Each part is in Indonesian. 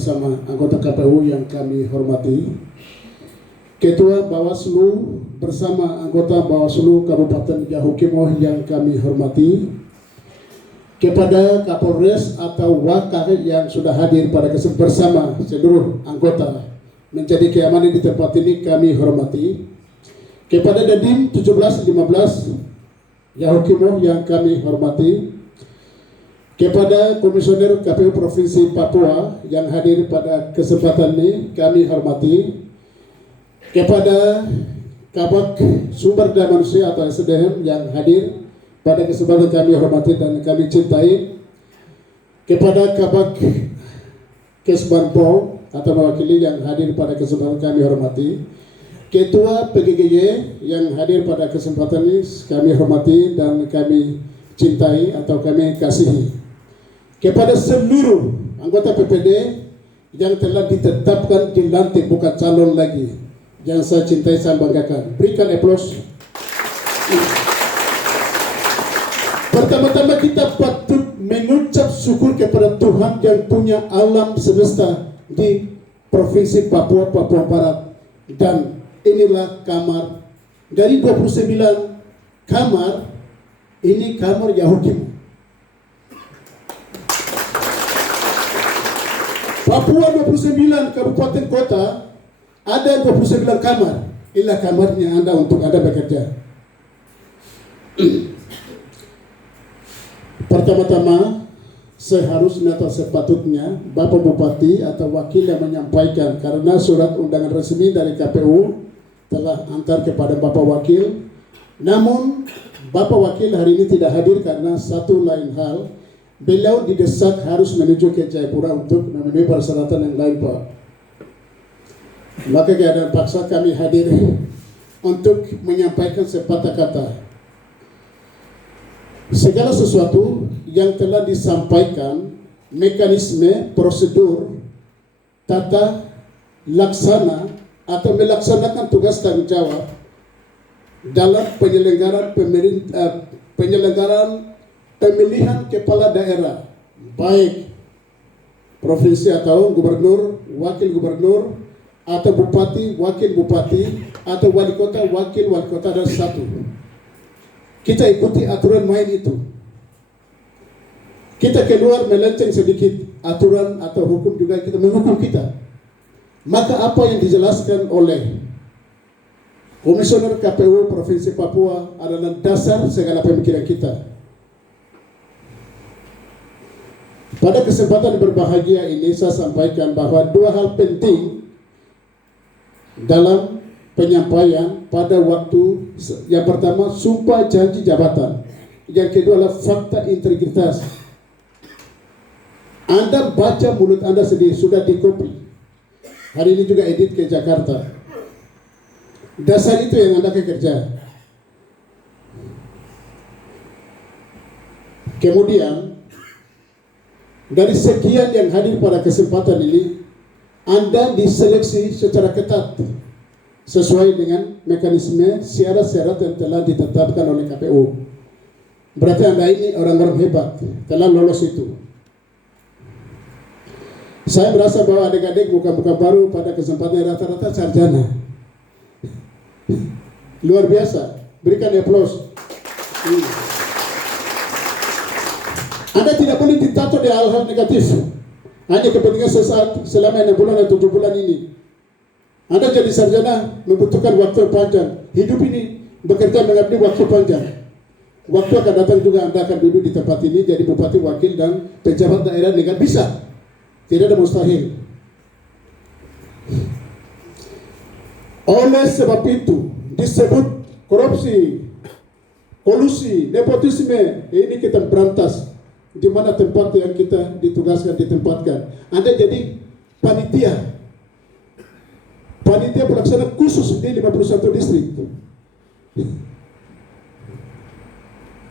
bersama anggota KPU yang kami hormati, Ketua Bawaslu bersama anggota Bawaslu Kabupaten Yahukimo yang kami hormati, kepada Kapolres atau Wakil yang sudah hadir pada kesempatan bersama seluruh anggota menjadi keamanan di tempat ini kami hormati, kepada Dandim 1715 Yahukimo yang kami hormati, kepada Komisioner KPU Provinsi Papua yang hadir pada kesempatan ini kami hormati, kepada Kabak Sumber Daya Manusia atau SDM yang hadir pada kesempatan kami hormati dan kami cintai, kepada Kabak Kesbanpol atau mewakili yang hadir pada kesempatan kami hormati, Ketua PGGY yang hadir pada kesempatan ini kami hormati dan kami cintai atau kami kasihi, kepada seluruh anggota PPD yang telah ditetapkan dilantik bukan calon lagi, yang saya cintai, saya banggakan. Berikan aplaus. Pertama-tama kita patut mengucap syukur kepada Tuhan yang punya alam semesta di Provinsi Papua, Papua Barat. Dan inilah kamar dari 29 kamar, ini kamar Yahukimo. Papua 29 kabupaten kota, ada 29 kamar. Inilah kamarnya Anda untuk Anda bekerja. Pertama-tama seharusnya atau sepatutnya Bapak Bupati atau wakil yang menyampaikan, karena surat undangan resmi dari KPU telah antar kepada Bapak Wakil. Namun Bapak Wakil hari ini tidak hadir karena satu lain hal. Beliau didesak harus menuju ke Jayapura untuk memenuhi persyaratan yang lain, Pak. Maka keadaan paksa kami hadir untuk menyampaikan sepatah kata. Segala sesuatu yang telah disampaikan, mekanisme, prosedur, tata laksana atau melaksanakan tugas tanggung jawab dalam penyelenggaraan pemilihan kepala daerah, baik provinsi atau gubernur, wakil gubernur, atau bupati, wakil bupati, atau wali kota, wakil wali kota, ada satu. Kita ikuti aturan main itu. Kita keluar melenceng sedikit aturan atau hukum juga kita menghukum kita. Maka apa yang dijelaskan oleh Komisioner KPU Provinsi Papua adalah dasar segala pemikiran kita. Pada kesempatan berbahagia ini saya sampaikan bahwa dua hal penting dalam penyampaian pada waktu yang pertama sumpah janji jabatan, yang kedua adalah fakta integritas. Anda baca mulut Anda sendiri, sudah dikopi. Hari ini juga edit ke Jakarta. Dasar itu yang Anda kerja. Kemudian dari sekian yang hadir pada kesempatan ini, Anda diseleksi secara ketat sesuai dengan mekanisme syarat-syarat yang telah ditetapkan oleh KPU. Berarti Anda ini orang-orang hebat, telah lolos itu. Saya merasa bahwa adik-adik muka-muka baru pada kesempatan rata-rata sarjana. Luar biasa, berikan aplaus. Anda tidak boleh ditato di hal-hal negatif. Hanya kepentingan sesaat selama 6 bulan atau 7 bulan ini. Anda jadi sarjana membutuhkan waktu panjang. Hidup ini bekerja mengabdi waktu panjang. Waktu akan datang juga Anda akan duduk di tempat ini jadi bupati, wakil, dan pejabat daerah negara. Bisa. Tidak ada mustahil. Oleh sebab itu disebut korupsi, kolusi, nepotisme. Ini kita berantas. Di mana tempat yang kita ditugaskan, ditempatkan. Anda jadi panitia pelaksana khusus di 51 distrik.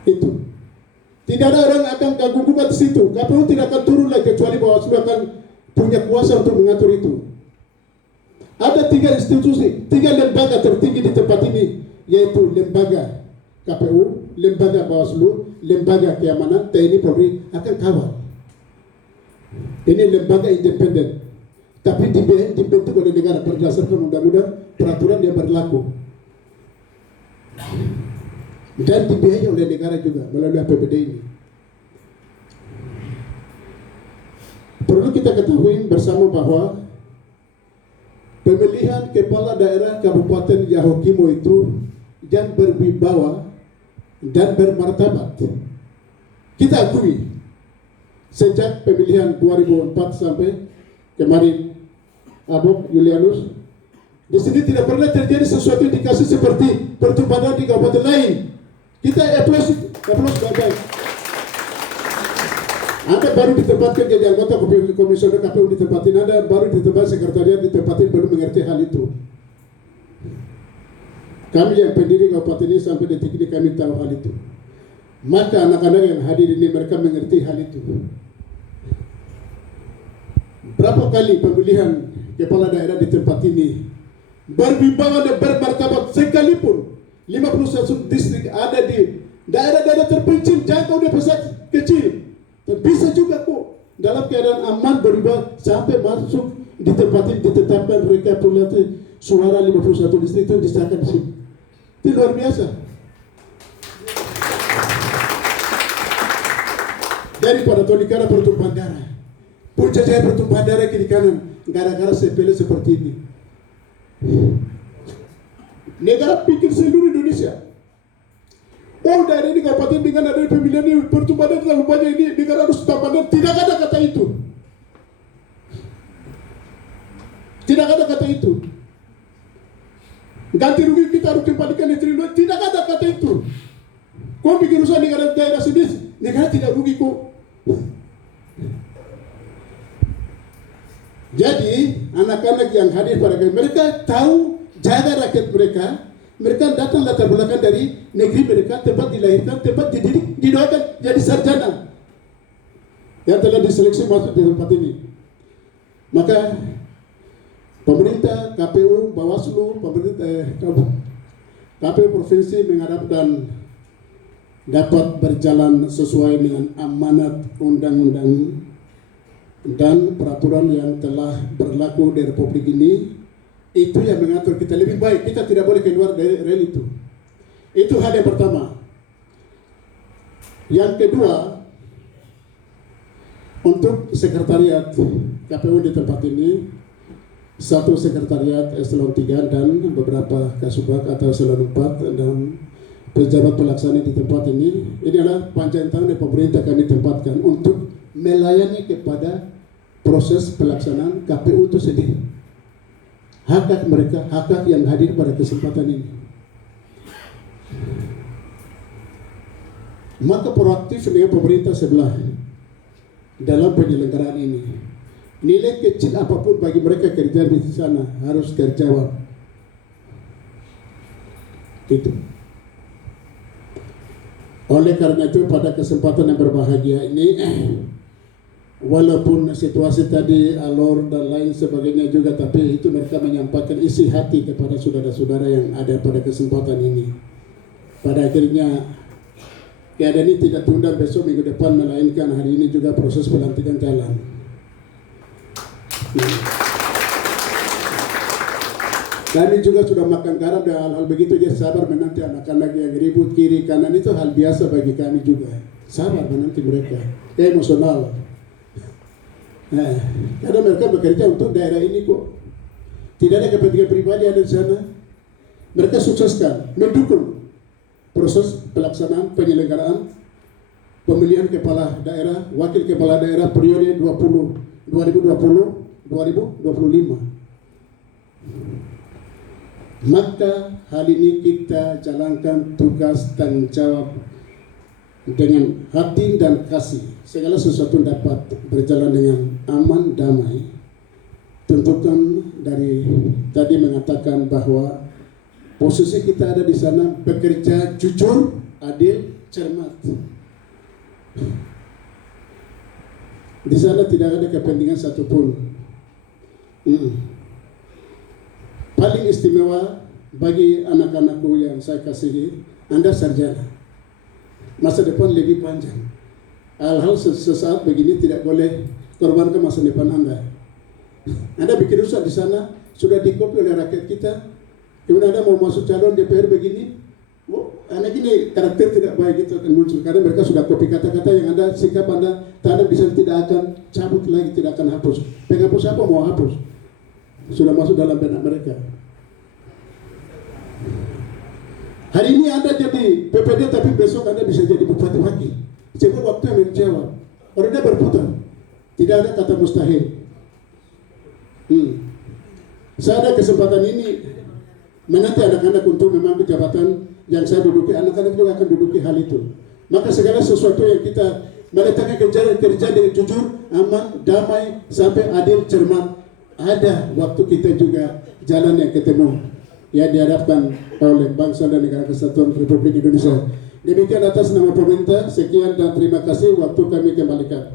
Itu. Tidak ada orang akan gugat di situ. KPU tidak akan turun lagi kecuali Bawaslu akan punya kuasa untuk mengatur itu. Ada 3 institusi, 3 lembaga tertinggi di tempat ini, yaitu lembaga KPU, lembaga Bawaslu, lembaga keamanan, TNI, Polri akan kawal. Ini lembaga independen. tapi dibentuk oleh negara berdasarkan undang-undang peraturan yang berlaku dan dibiayai oleh negara juga melalui APBD ini. Perlu kita ketahui bersama bahwa pemilihan kepala daerah Kabupaten Yahukimo itu yang berwibawa dan bermartabat. Kita akui sejak pemilihan 2004 sampai kemarin Abok Julianus, di sini tidak pernah terjadi sesuatu indikasi seperti pertumpahan di kabupaten lain. Kita aplaus baik-baik. Anda baru ditempatkan jadi anggota komisioner KPU ditempatin, Anda baru ditempatkan sekretariat ditempatin, baru mengerti hal itu. Kami yang pendiri kabupaten ini sampai detik ini kami tahu hal itu. Maka anak-anak yang hadir ini mereka mengerti hal itu. Berapa kali pemilihan kepala daerah di tempat ini berwibawa dan bermartabat, sekalipun 51 distrik ada di daerah-daerah terpencil, jangkau di pusat kecil. Dan bisa juga kok dalam keadaan aman berubah sampai masuk ditempatin, ditetapkan rekapitulasi suara 51 distrik itu disahkan di sini. Itu luar biasa. Daripada Tolikara pertumpahan darah, Puncak Jaya pertumpahan darah kiri kanan gara-gara sepele seperti ini. Negara pikir seluruh Indonesia, oh daerah ini kabupaten dengan ada pemilihan ini pertumpahan terlalu banyak, ini negara harus tambahkan. Tidak ada kata itu. Tidak ada kata itu. Ganti rugi kita harus kembalikan di triliun. Tidak ada kata itu. Kau bikin usaha negara daerah sendiri, negara tidak rugi kok. Jadi anak-anak yang hadir pada kami, mereka tahu jaga rakyat mereka. Mereka datang latar belakang dari negeri mereka, tempat dilahirkan, tempat dididik, didoakan jadi sarjana yang telah diseleksi masuk di tempat ini. Maka pemerintah, KPU, Bawaslu, KPU provinsi mengharapkan dapat berjalan sesuai dengan amanat undang-undang dan peraturan yang telah berlaku di Republik ini. Itu yang mengatur kita lebih baik. Kita tidak boleh keluar dari rel itu. Itu hal yang pertama. Yang kedua, untuk sekretariat KPU di tempat ini, satu sekretariat eselon 3 dan beberapa kasubag atau eselon 4 dan pejabat pelaksana di tempat ini. Ini adalah panjang tangan dari pemerintah kami tempatkan untuk melayani kepada proses pelaksanaan KPU itu sendiri. Hak-hak mereka, hak-hak yang hadir pada kesempatan ini. Maka proaktif dengan pemerintah sebelah dalam penyelenggaraan ini. Nilai kecil apapun bagi mereka kerja di sana harus terjawab. Itu. Oleh karena itu pada kesempatan yang berbahagia ini, walaupun situasi tadi alor dan lain sebagainya juga, tapi itu mereka menyampaikan isi hati kepada saudara-saudara yang ada pada kesempatan ini. Pada akhirnya keadaan ini tidak tunda besok minggu depan, melainkan hari ini juga proses pelantikan jalan. Kami juga sudah makan garam dan hal-hal begitu, jadi sabar menanti anak-anak yang ribut kiri kanan, itu hal biasa bagi kami juga. Sabar menanti mereka, emosional. Karena mereka bekerja untuk daerah ini kok. Tidak ada kepentingan pribadi ada di sana. Mereka sukseskan, mendukung proses pelaksanaan penyelenggaraan pemilihan kepala daerah, wakil kepala daerah periode 2020-2025. Maka hal ini kita jalankan tugas tanggung jawab dengan hati dan kasih. Segala sesuatu dapat berjalan dengan aman, damai. Tuntutan dari tadi mengatakan bahwa posisi kita ada di sana bekerja jujur, adil, cermat. Di sana tidak ada kepentingan satupun. Paling istimewa bagi anak-anakku yang saya kasihi, Anda sarjana. Masa depan lebih panjang. Hal-hal sesaat begini tidak boleh korbankan masa depan Anda. Anda bikin rusak di sana, sudah dikopi oleh rakyat kita. Kemudian Anda mau masuk calon DPR begini, anak ini karakter tidak baik itu akan muncul karena mereka sudah copy kata-kata yang Anda sikap Anda tanam bisa tidak akan cabut lagi, tidak akan hapus. Penghapus apa mau hapus? Sudah masuk dalam benak mereka. Hari ini Anda jadi PPD tapi besok Anda bisa jadi bupati lagi. Sebab waktu yang menjawab. Orangnya berputar. Tidak ada kata mustahil. Saya ada kesempatan ini menanti anak-anak untuk memangku jabatan yang saya duduki, anak-anak juga akan duduki hal itu. Maka segala sesuatu yang kita meletakkan kerja dengan jujur, aman, damai, sampai adil, cermat, ada waktu kita juga jalan yang ketemu yang diharapkan oleh bangsa dan negara kesatuan Republik Indonesia. Demikian atas nama pemerintah, sekian dan terima kasih, waktu kami kembalikan.